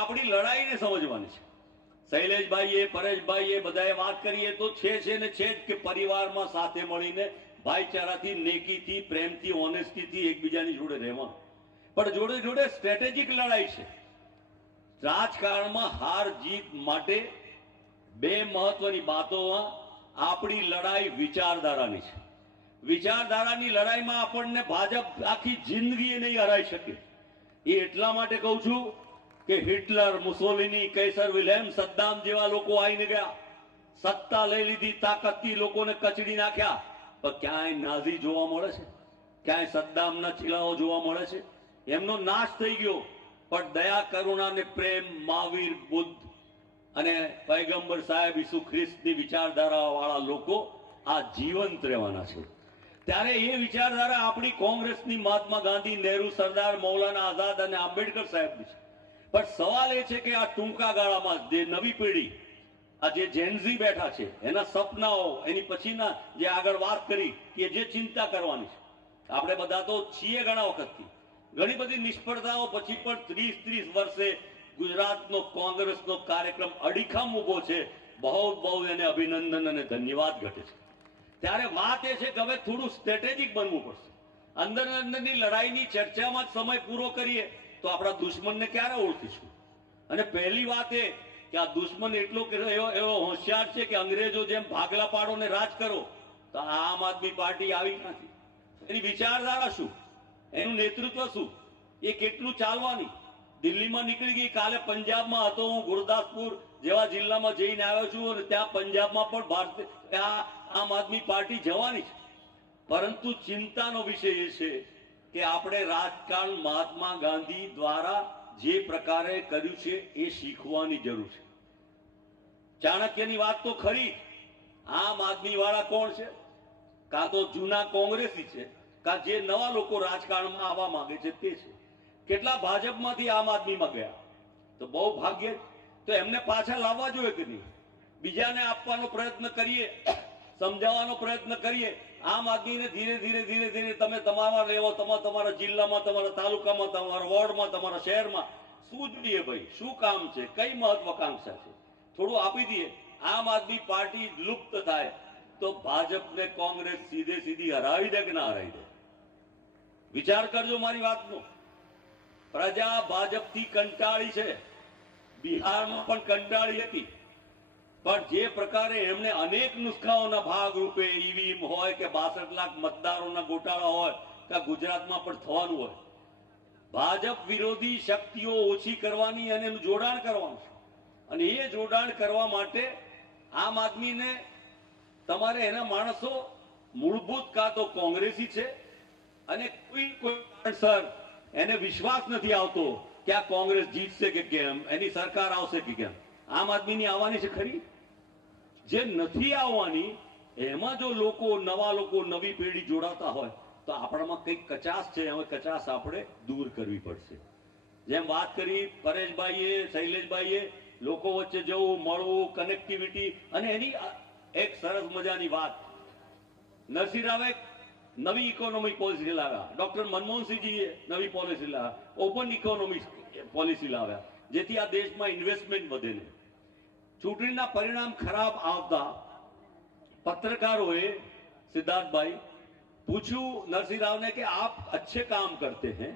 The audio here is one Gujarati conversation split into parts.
આપણી લડાઈને સમજવાની છે। શૈલેષભાઈએ, પરેશભાઈએ બધાએ વાત કરીએ તો છે ને છે જ કે પરિવારમાં સાથે મળીને ભાઈચારાથી, નેકીથી, પ્રેમથી, ઓનેસ્ટીથી એકબીજાની જોડે રહેવાનું, પણ જોડે જોડે સ્ટ્રેટેજિક લડાઈ છે। રાજકારણમાં હાર જીત માટે બે મહત્વની બાતોમાં આપણી લડાઈ વિચારધારાની છે। વિચારધારાની લડાઈમાં આપણને ભાજપ આખી જિંદગી નહીં હરાઈ શકે। એ એટલા માટે કહું છું કે હિટલર, મુસોલિની, કૈસર વિલ્હેમ, સદ્દામ જેવા લોકો આવીને ગયા, સત્તા લઈ લીધી, તાકાતથી લોકોને કચડી નાખ્યા, પણ ક્યાંય નાઝી જોવા મળે છે? ક્યાંય સદ્દામના ચીલાઓ જોવા મળે છે? એમનો નાશ થઈ ગયો। પણ દયા, કરુણા ને પ્રેમ મહાવીર, બુદ્ધ અને પૈગંબર સાહેબ ઈસુ ખ્રિસ્તની વિચારધારા વાળા લોકો આ જીવંત રહેવાના છે। ત્યારે એ વિચારધારા આપણી કોંગ્રેસની, મહાત્મા ગાંધી, નહેરુ, સરદાર, મૌલાના આઝાદ અને આંબેડકર સાહેબની છે। પણ સવાલ એ છે કે આ ટૂંકા ગાળામાં જે નવી પેઢી, આ જે જેનઝી બેઠા છે, એના સપનાઓ, એની પછીના જે આગળ વાત કરી કે જે ચિંતા કરવાની છે, આપણે બધા તો છીએ ઘણા વખતથી, ઘણી બધી નિષ્ફળતાઓ પછી પણ 30 વર્ષે ગુજરાતનો કોંગ્રેસનો કાર્યક્રમ અડીખમ ઉભો છે। બહુ બહુ એને અભિનંદન અને ધન્યવાદ ઘટે છે। ત્યારે વાત એ છે કે હવે થોડું સ્ટ્રેટેજિક બનવું પડશે। અંદરની લડાઈની ચર્ચામાં જ સમય પૂરો કરીએ તો આપણા દુશ્મનને ક્યારે ઓળખીશું? અને પહેલી વાત એ કે આ દુશ્મન એટલો એવો હોશિયાર છે કે અંગ્રેજો જેમ ભાગલા પાડો ને રાજ કરો, તો આમ આદમી પાર્ટી આવી નથી। એની વિચારધારા શું, એનું નેતૃત્વ શું, એ કેટલું ચાલવાની? દિલ્હીમાં નીકળી ગઈ, કાલે પંજાબમાં હતો, હું ગુરદાસપુર જેવા જિલ્લામાં જઈને આવ્યો છું, અને ત્યાં પંજાબમાં પણ ભારતીય આમ આદમી પાર્ટી જવાની છે। પરંતુ ચિંતાનો વિષય એ છે કે આપણે રાજકારણ મહાત્મા ગાંધી દ્વારા જે પ્રકારે કર્યું છે એ શીખવાની જરૂર છે। ચાણક્યની વાત તો ખરી, આમ આદમી વાળા કોણ છે? કાં તો જૂના કોંગ્રેસી છે, કાં જે નવા લોકો રાજકારણમાં આવવા માંગે છે તે છે। કેટલા ભાજપમાંથી આમ આદમીમાં ગયા, તો બહુ ભાગ્ય। તો એમને પાછા લાવવા જોઈએ કે નહીં? બીજાને આપવાનો પ્રયત્ન કરીએ, સમજાવવાનો પ્રયત્ન કરીએ। આમ આદમીને ધીરે ધીરે ધીરે ધીરે તમે તમારા લેવો, તમારા જિલ્લામાં, તમારા તાલુકામાં, તમારા વોર્ડમાં, તમારા શહેરમાં શું જોઈએ ભાઈ, શું કામ છે, કઈ મહત્વાકાંક્ષા છે, થોડું આપી દઈએ। આમ આદમી પાર્ટી લુપ્ત થાય તો ભાજપને કોંગ્રેસ સીધી હરાવી દે કે ના હરાવી દે? વિચાર કરજો મારી વાતનો। પ્રજા ભાજપથી કંટાળી છે, બિહારમાં પણ કંટાળી હતી, પણ જે પ્રકારે એમણે અનેક નુસ્ખાઓના ભાગરૂપે ઈવીએમ હોય કે 62 લાખ મતદારોના ગોટાળા હોય કે ગુજરાતમાં પણ થવાનું હોય, ભાજપ વિરોધી શક્તિઓ ઓછી કરવાની અને એનું જોડાણ કરવાનું છે। અને એ જોડાણ કરવા માટે આમ આદમીને તમારે એના માણસો મૂળભૂત કાં તો કોંગ્રેસી છે, અને કોઈ કારણસર એને વિશ્વાસ નથી આવતો કે આ કોંગ્રેસ જીતશે કે કેમ, એની સરકાર આવશે કે કેમ। આમ આદમીની આવવાની છે ખરી? જે નથી આવવાની એમાં જો લોકો, નવા લોકો, નવી પેઢી જોડાતા હોય તો આપણામાં કંઈક કચાશ છે, હવે કચાશ આપણે દૂર કરવી પડશે। જેમ વાત કરી પરેશભાઈએ, શૈલેષભાઈએ, લોકો વચ્ચે જવું, મળવું, કનેક્ટિવિટી, અને એની એક સરસ મજાની વાત, નરસિંહ રાવે નવી ઇકોનોમિક પોલિસી લાવ્યા, ડોક્ટર મનમોહનસિંહજીએ નવી પોલિસી લાવ્યા, ઓપન ઇકોનોમિક પોલિસી લાવ્યા, જેથી આ દેશમાં ઇન્વેસ્ટમેન્ટ વધે ને। ચૂંટણીના પરિણામ ખરાબ આવતા પત્રકારોએ, સિદ્ધાર્થભાઈ, પૂછ્યું નરસિંહ રાવને કે આપ अच्छे काम करते हैं,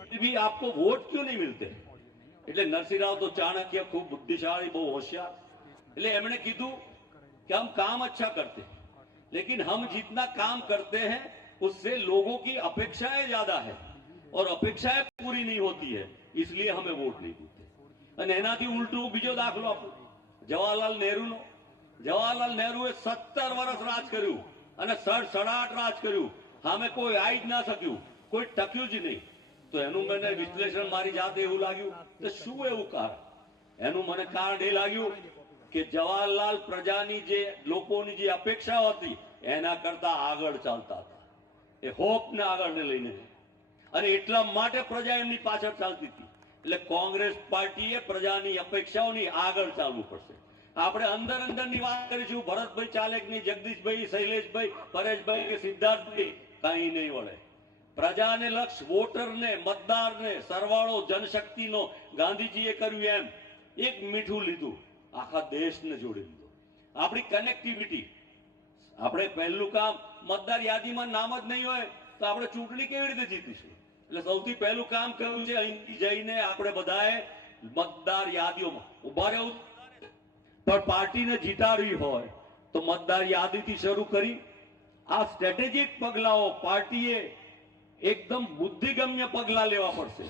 फिर भी आपको वोट क्यों नहीं मिलते? એટલે નરસિંહ રાવ તો ચાણક્ય, ખૂબ બુદ્ધિશાળી, બહુ હોશિયાર, એટલે એમણે કીધું कि हम काम अच्छा करते हैं, लेकिन हम जितना काम करते हैं उससे लोगों की अपेक्षाएं ज्यादा है और अपेक्षाएं पूरी नहीं होती है, इसलिए हमें वोट नहीं मिलते। અને એનાથી ઉલટું બીજો દાખલો આપો, જવાહરલાલ નહેરુનો। જવાહરલાલ નહેરુએ 17 વર્ષ રાજ કર્યું અને સડસડાટ રાજ કર્યું, સામે કોઈ આવી જ ના શક્યું, કોઈ ટક્યું જ નહીં। તો એનું મને વિશ્લેષણ મારી જાતે એવું લાગ્યું કે શું એવું કારણ? એનું મને કારણ એ લાગ્યું કે જવાહરલાલ પ્રજાની જે, લોકોની જે અપેક્ષાઓ હતી એના કરતા આગળ ચાલતા હતા, એ હોપને આગળને લઈને, અને એટલા માટે પ્રજા એમની પાછળ ચાલતી હતી। એટલે કોંગ્રેસ પાર્ટીએ પ્રજાની અપેક્ષાઓની આગળ ચાલવું પડશે। આપણે અંદરની વાત કરીશું, ભરતભાઈ ચાલેકની, જગદીશભાઈ, શૈલેષભાઈ, પરેશભાઈ કે સિદ્ધાર્થભાઈ, કઈ નહીં વળે। પ્રજાને લક્ષ, વોટરને, મતદારને, સરવાળો જનશક્તિનો ગાંધીજીએ કર્યું એમ એક મીઠું લીધું, આખા દેશને જોડી લીધો. આપણી કનેક્ટિવિટી. આપણે પહેલું કામ, મતદાર યાદીમાં નામ જ નહીં હોય તો આપણે ચૂંટણી કેવી રીતે જીતીશું? એટલે સૌથી પહેલું કામ કર્યું છે અહીંથી જઈને આપણે બધાએ મતદાર યાદીઓમાં ઉભા રહેવું. પણ પાર્ટીને જીતાડવી હોય તો મતદાર યાદીથી શરૂ કરી આ સ્ટ્રેટેજિક પગલાઓ પાર્ટીએ એકદમ બુદ્ધિગમ્ય પગલા લેવા પડશે.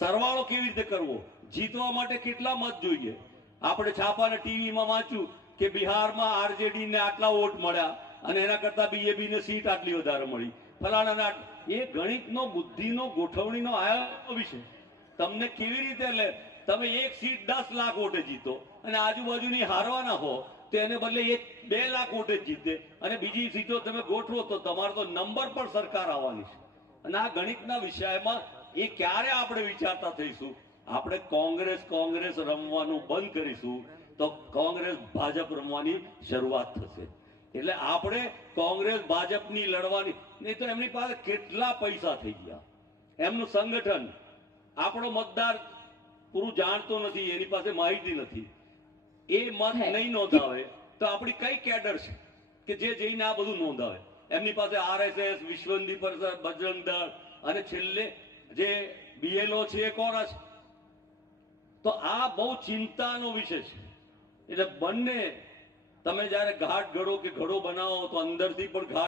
સરવાળો કેવી રીતે કરવો, જીતવા માટે કેટલા મત જોઈએ? આપણે છાપાને ટીવીમાં વાંચ્યું કે બિહારમાં આરજેડી ને આટલા વોટ મળ્યા અને એના કરતા બીજેપી ને સીટ આટલી વધારે મળી, ફલાણા. એ ગણિતનો, બુદ્ધિનો, ગોઠવણીનો આયો વિષય. તમને કેવી રીતે લે, તમે એક સીટ 10 લાખ વોટે જીતો અને આજુબાજુની હારવાના હો તો એને બદલે 2 લાખ વોટે જીતે અને બીજી સીટો તમે ગોઠવો તો તમારો તો નંબર પણ સરકાર આવવાની છે. અને આ ગણિતના વિષયમાં એ ક્યારે આપણે વિચારતા થઈશું? આપણે કોંગ્રેસ રમવાનું બંધ કરીશું તો કોંગ્રેસ ભાજપ રમવાની શરૂઆત થશે. એટલે આપણે કોંગ્રેસ ભાજપની લડવાની નહીં તો એમની પાસે કેટલા પૈસા થઈ ગયા, એમનું સંગઠન. આપણો મતદાર પૂરું જાણતો નથી, એની પાસે માહિતી નથી, એ મત નહીં નોંધાવે તો આપણી કઈ કેડર છે કે જે જઈને આ બધું નોંધાવે? એમની પાસે આરએસએસ, વિશ્વ હિન્દી પરિષદ, બજરંગ દળ અને છેલ્લે જે બીએલઓ છે એ કોના છે? તો આ બહુ ચિંતાનો વિષય છે. એટલે બંને, તમે જયારે ઘાટ ઘડો કે ઘડો બનાવો તો અંદરથી પણ ઘાટ